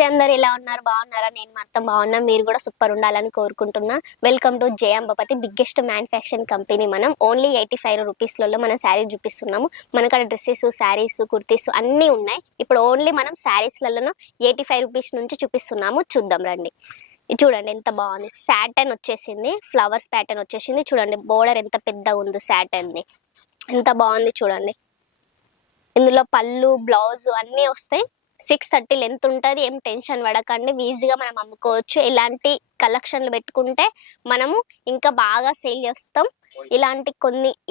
నమస్తే, అందరు ఎలా ఉన్నారు? బాగున్నారా? నేను మాత్రం బాగున్నా. మీరు కూడా సూపర్ ఉండాలని కోరుకుంటున్నా. Welcome to Jay Ambapathi, biggest manufacturing company. మనం ఓన్లీ 85 రూపీస్లలో మనం శారీ చూపిస్తున్నాము. మనకాడ డ్రెస్సెస్, శారీస్, కుర్తీస్ అన్నీ ఉన్నాయి. ఇప్పుడు ఓన్లీ మనం శారీస్లలో 85 రూపీస్ నుంచి చూపిస్తున్నాము. చూద్దాం రండి. ఇది చూడండి ఎంత బాగుంది. సాటన్ వచ్చేసింది, ఫ్లవర్స్ ప్యాటర్న్ వచ్చేసింది. చూడండి బోర్డర్ ఎంత పెద్దగా ఉందో, సాటన్ది ఎంత బాగుంది చూడండి. ఇందులో పళ్ళు, బ్లౌజ్ అన్నీ వస్తాయి. 630 లెంత్ ఉంటుంది. ఏం టెన్షన్ పడకండి, ఈజీగా మనం అమ్ముకోవచ్చు. ఇలాంటి కలెక్షన్లు పెట్టుకుంటే మనము ఇంకా బాగా సేల్ చేస్తాం.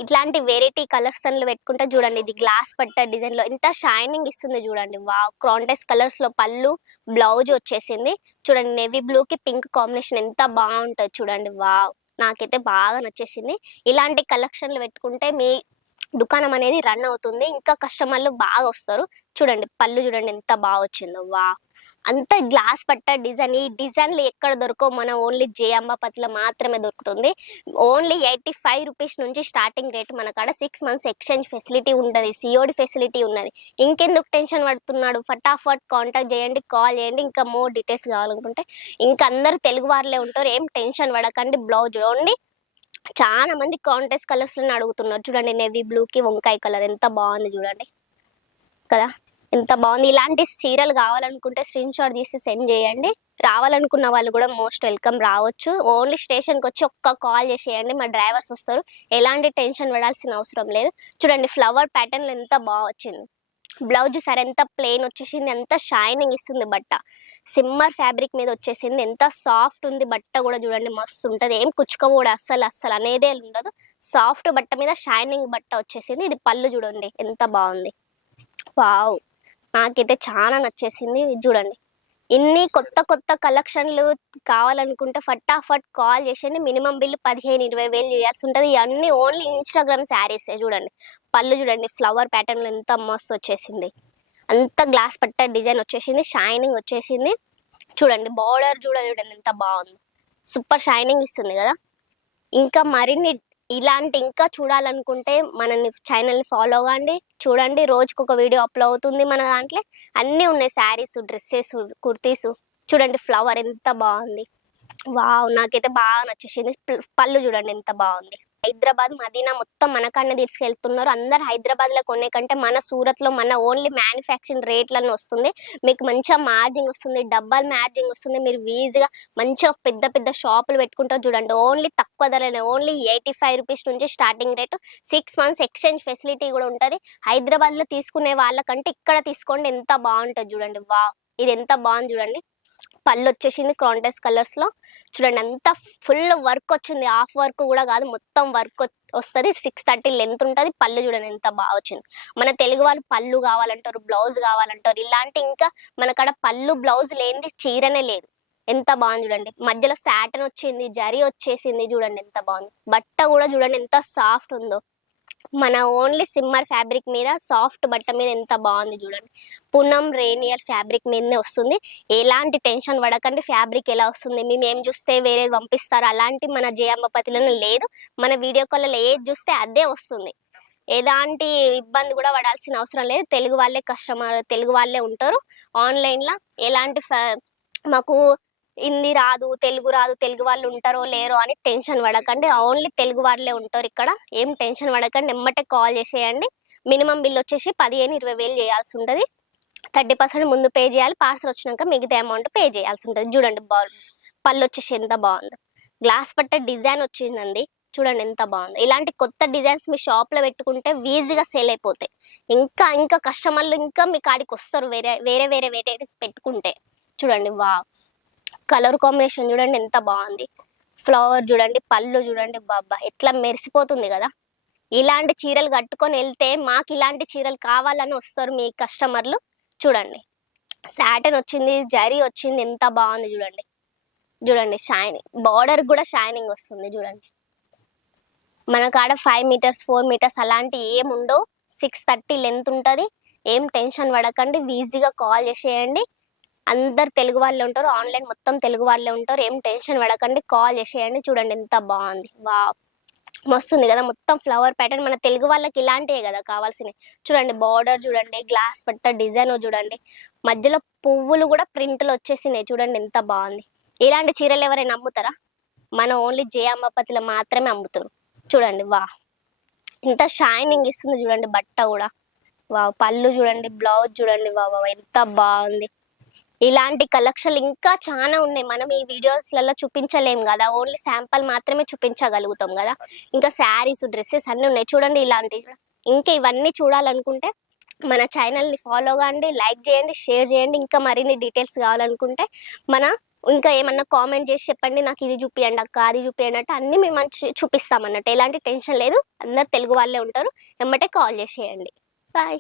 ఇట్లాంటి వెరైటీ కలెక్షన్లు పెట్టుకుంటే చూడండి, ఇది గ్లాస్ పట్ట డిజైన్ లో ఎంత షైనింగ్ ఇస్తుంది చూడండి. వావ్, కాంట్రాస్ట్ కలర్స్ లో పళ్ళు, బ్లౌజ్ వచ్చేసింది. చూడండి నేవీ బ్లూ కి పింక్ కాంబినేషన్ ఎంత బాగుంటుంది చూడండి. వావ్, నాకైతే బాగా నచ్చేసింది. ఇలాంటి కలెక్షన్లు పెట్టుకుంటే మీ దుకాణం అనేది రన్ అవుతుంది, ఇంకా కస్టమర్లు బాగా వస్తారు. చూడండి పళ్ళు చూడండి ఎంత బాగా వచ్చిందో. వా, అంత గ్లాస్ పట్ట డిజైన్. ఈ డిజైన్లు ఎక్కడ దొరకవు, మన ఓన్లీ జే అంబాపతిలో మాత్రమే దొరుకుతుంది. ఓన్లీ 85 రూపీస్ నుంచి స్టార్టింగ్ రేట్. మన కాడ 6 months ఎక్స్చేంజ్ ఫెసిలిటీ ఉంటుంది, సిఓడి ఫెసిలిటీ ఉన్నది. ఇంకెందుకు టెన్షన్ పడుతున్నాడు? ఫటాఫట్ కాంటాక్ట్ చేయండి, కాల్ చేయండి. ఇంకా మోర్ డీటెయిల్స్ కావాలనుకుంటే ఇంకా అందరు తెలుగు వారులే ఉంటారు, ఏం టెన్షన్ పడకండి. బ్లౌజ్ చూడండి, చాలా మంది కాంట్రాస్ట్ కలర్స్ లో అడుగుతున్నారు. చూడండి నేవీ బ్లూ కి వంకాయ కలర్ ఎంత బాగుంది చూడండి కదా, ఎంత బాగుంది. ఇలాంటి చీరలు కావాలనుకుంటే స్క్రీన్ షాట్ తీసి సెండ్ చేయండి. రావాలనుకున్న వాళ్ళు కూడా మోస్ట్ వెల్కమ్, రావచ్చు. ఓన్లీ స్టేషన్కి వచ్చి ఒక్క కాల్ చేసేయండి, మా డ్రైవర్స్ వస్తారు. ఎలాంటి టెన్షన్ పడాల్సిన అవసరం లేదు. చూడండి ఫ్లవర్ ప్యాటర్న్ ఎంత బాగా వచ్చింది. బ్లౌజ్ సరే ఎంత ప్లెయిన్ వచ్చేసింది, ఎంత షైనింగ్ ఇస్తుంది. బట్ట సిమ్మర్ ఫ్యాబ్రిక్ మీద వచ్చేసింది, ఎంత సాఫ్ట్ ఉంది. బట్ట కూడా చూడండి మస్తు ఉంటుంది, ఏం కుచ్చుకోకూడదు అస్సలు అనేదే ఉండదు. సాఫ్ట్ బట్ట మీద షైనింగ్ బట్ట వచ్చేసింది. ఇది పళ్ళు చూడండి ఎంత బాగుంది. వావ్, నాకైతే చాలా నచ్చేసింది. చూడండి, ఇన్ని కొత్త కొత్త కలెక్షన్లు కావాలనుకుంటే ఫటాఫట్ కాల్ చేసేయండి. మినిమం బిల్లు 15-20 వేలు చేయాల్సి ఉంటుంది. ఇవన్నీ ఓన్లీ ఇన్స్టాగ్రామ్ శారీసే. చూడండి పళ్ళు చూడండి, ఫ్లవర్ ప్యాటర్న్ లో ఎంత మస్తు వచ్చేసింది. అంత గ్లాస్ పట్ట డిజైన్ వచ్చేసింది, షైనింగ్ వచ్చేసింది. చూడండి బార్డర్ చూడండి ఎంత బాగుంది, సూపర్ షైనింగ్ ఇస్తుంది కదా. ఇంకా మరిన్ని ఇలాంటి ఇంకా చూడాలనుకుంటే మన ఛానల్ని ఫాలో అవ్వండి. చూడండి రోజుకు ఒక వీడియో అప్లోడ్ అవుతుంది మన దాంట్లో. అన్నీ ఉన్నాయి, శారీస్, డ్రెస్సెస్, కుర్తీస్. చూడండి ఫ్లవర్ ఎంత బాగుంది. వావ్, నాకైతే బాగా నచ్చేసింది. పళ్ళు చూడండి ఎంత బాగుంది. హైదరాబాద్, మదీనా మొత్తం మనకాడనే తీసుకెళ్తున్నారు. అందరు హైదరాబాద్ లో కొనే కంటే మన సూరత్ లో మన ఓన్లీ మ్యానుఫ్యాక్చరింగ్ రేట్లను వస్తుంది. మీకు మంచిగా మార్జింగ్ వస్తుంది, డబ్బల్ మార్జింగ్ వస్తుంది. మీరు ఈజీగా మంచిగా పెద్ద పెద్ద షాపులు పెట్టుకుంటారు. చూడండి ఓన్లీ తక్కువ ధరనే, ఓన్లీ 85 రూపీస్ నుంచి starting rate. 6 months exchange facility కూడా ఉంటుంది. హైదరాబాద్ లో తీసుకునే వాళ్ళకంటే ఇక్కడ తీసుకోండి, ఎంత బాగుంటుంది చూడండి. వావ్, ఇది ఎంత బాగుంది చూడండి. పళ్ళు వచ్చేసింది కాంట్రాస్ట్ కలర్స్ లో. చూడండి అంతా ఫుల్ వర్క్ వచ్చింది, హాఫ్ వర్క్ కూడా కాదు, మొత్తం వర్క్ వస్తుంది. 630 లెంత్ ఉంటుంది. పళ్ళు చూడండి ఎంత బాగా వచ్చింది. మన తెలుగు వాళ్ళు పళ్ళు కావాలంటారు, బ్లౌజ్ కావాలంటారు. ఇలాంటి ఇంకా మనకాడ పళ్ళు బ్లౌజ్ లేనిది చీరనే లేదు. ఎంత బాగుంది చూడండి. మధ్యలో సాటన్ వచ్చింది, జరీ వచ్చేసింది. చూడండి ఎంత బాగుంది. బట్ట కూడా చూడండి ఎంత సాఫ్ట్ ఉందో. మన ఓన్లీ సిమ్మర్ ఫ్యాబ్రిక్ మీద, సాఫ్ట్ బట్ట మీద ఎంత బాగుంది చూడండి. పూనం రేనియర్ ఫ్యాబ్రిక్ మీదనే వస్తుంది. ఎలాంటి టెన్షన్ పడకండి, ఫ్యాబ్రిక్ ఎలా వస్తుంది మేము ఏం చూస్తే వేరేది పంపిస్తారు అలాంటి మన జే అంబాపతిలో లేదు. మన వీడియో కాల్లో ఏది చూస్తే అదే వస్తుంది. ఎలాంటి ఇబ్బంది కూడా పడాల్సిన అవసరం లేదు. తెలుగు వాళ్ళే కస్టమర్, తెలుగు వాళ్ళే ఉంటారు ఆన్లైన్లో. ఎలాంటి మాకు హిందీ రాదు, తెలుగు రాదు, తెలుగు వాళ్ళు ఉంటారో లేరో అని టెన్షన్ పడకండి. ఓన్లీ తెలుగు వాళ్ళే ఉంటారు ఇక్కడ, ఏం టెన్షన్ పడకండి. ఎమ్మటే కాల్ చేసేయండి. మినిమం బిల్ వచ్చేసి 15-20 వేలు చేయాల్సి ఉంటుంది. 30% ముందు పే చేయాలి, పార్సల్ వచ్చినాక మిగతా అమౌంట్ పే చేయాల్సి ఉంటుంది. చూడండి పళ్ళు వచ్చేసి ఎంత బాగుంది. గ్లాస్ పట్ట డిజైన్ వచ్చిందండి, చూడండి ఎంత బాగుంది. ఇలాంటి కొత్త డిజైన్స్ మీ షాప్లో పెట్టుకుంటే ఈజీగా సేల్ అయిపోతాయి. ఇంకా ఇంకా కస్టమర్లు ఇంకా మీ కాడికి వస్తారు వేరే వేరే వేరే వెరైటీస్ పెట్టుకుంటే. చూడండి వావ్, కలర్ కాంబినేషన్ చూడండి ఎంత బాగుంది. ఫ్లవర్ చూడండి, పళ్ళు చూడండి, బాబా ఎట్లా మెరిసిపోతుంది కదా. ఇలాంటి చీరలు కట్టుకొని వెళ్తే మాకు ఇలాంటి చీరలు కావాలని వస్తారు మీ కస్టమర్లు. చూడండి సాటన్ వచ్చింది, జరీ వచ్చింది, ఎంత బాగుంది చూడండి. చూడండి షైనింగ్, బార్డర్ కూడా షైనింగ్ వస్తుంది. చూడండి మన కాడ 5 meters 4 meters అలాంటి ఏముండవు. 630 లెంత్ ఉంటుంది. ఏం టెన్షన్ పడకండి, ఈజీగా కాల్ చేసేయండి. అందరు తెలుగు వాళ్ళే ఉంటారు, ఆన్లైన్ మొత్తం తెలుగు వాళ్ళే ఉంటారు. ఏం టెన్షన్ పడకండి, కాల్ చేసేయండి. చూడండి ఎంత బాగుంది. వా, మస్తుంది కదా. మొత్తం ఫ్లవర్ ప్యాటర్న్, మన తెలుగు వాళ్ళకి ఇలాంటివే కదా కావాల్సినవి. చూడండి బార్డర్ చూడండి, గ్లాస్ పట్ట డిజైన్ చూడండి, మధ్యలో పువ్వులు కూడా ప్రింట్లు వచ్చేసినాయి చూడండి ఎంత బాగుంది. ఇలాంటి చీరలు ఎవరైనా అమ్ముతారా? మన ఓన్లీ జయాంబపతిలో మాత్రమే అమ్ముతారు. చూడండి వా ఎంత షైనింగ్ ఇస్తుంది చూడండి బట్ట కూడా. వా పళ్ళు చూడండి, బ్లౌజ్ చూడండి, వా వా ఎంత బాగుంది. ఇలాంటి కలెక్షన్లు ఇంకా చాలా ఉన్నాయి. మనం ఈ వీడియోస్లలో చూపించలేం కదా, ఓన్లీ శాంపుల్ మాత్రమే చూపించగలుగుతాం కదా. ఇంకా శారీస్, డ్రెస్సెస్ అన్ని ఉన్నాయి చూడండి ఇలాంటివి. ఇంకా ఇవన్నీ చూడాలనుకుంటే మన ఛానల్ని ఫాలో కాండి, లైక్ చేయండి, షేర్ చేయండి. ఇంకా మరిన్ని డీటెయిల్స్ కావాలనుకుంటే మన ఇంకా ఏమన్నా కామెంట్ చేసి చెప్పండి, నాకు ఇది చూపియండి అక్క, అది చూపియండి అంటే అన్ని మేము మంచి చూపిస్తాం అన్నట్టు. ఎలాంటి టెన్షన్ లేదు, అందరు తెలుగు వాళ్ళే ఉంటారు. ఎమ్మటే కాల్ చేసేయండి. బాయ్.